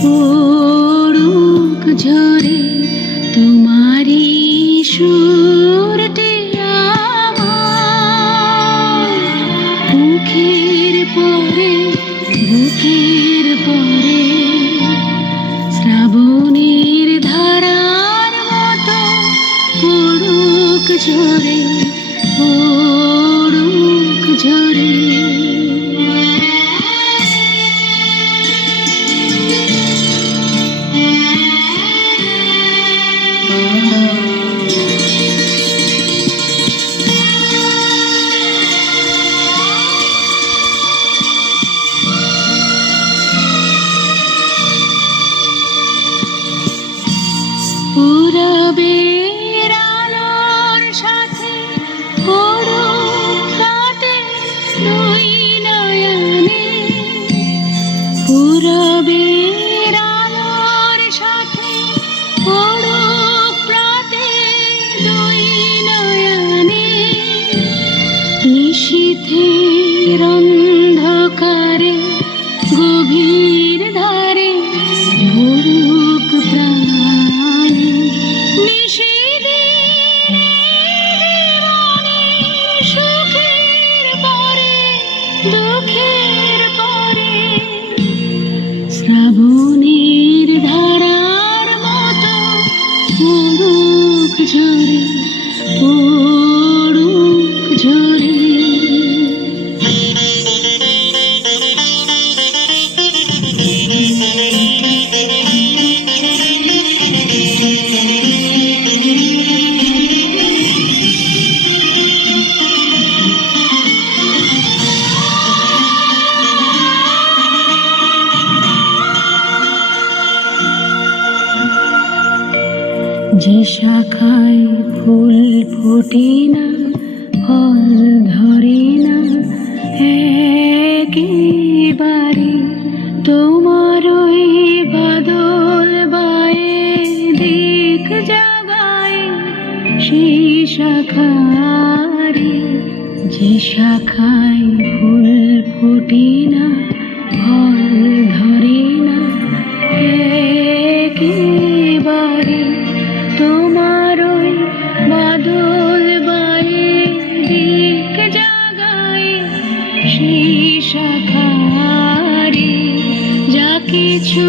পড়ুক ঝরে তোমারি সুরটি আমার মুখের পরে বুকের পরে শ্রাবণের ধারার মতো পড়ুক ঝরে পড়ুক ঝরে। পূরবের আলোর সাথে পড়ুক রাতে দুই নয়নে, পূরবের আলোর সাথে পড়ুক রাতে দুই নয়নে, নিশীথের অন্ধকারে গভীর ধারে ভরুক প্রাণে, সুখের পরে দুঃখের পরে শ্রাবণের ধারার মতো পড়ুক ঝরে পড়ুক ঝরে। যে শাখায় ফুল ফোটে না ফল ধরে না একেবারে, তোমার ওই বাদল বায়ে দিক জাগায় সেই শাখারে। যে শাখায় ফুল ফোটে না ফল ধরে না একেবারে, তোমার ওই বাদল বায়ে দিক জাগায় সেই শাখারে। যা কিছু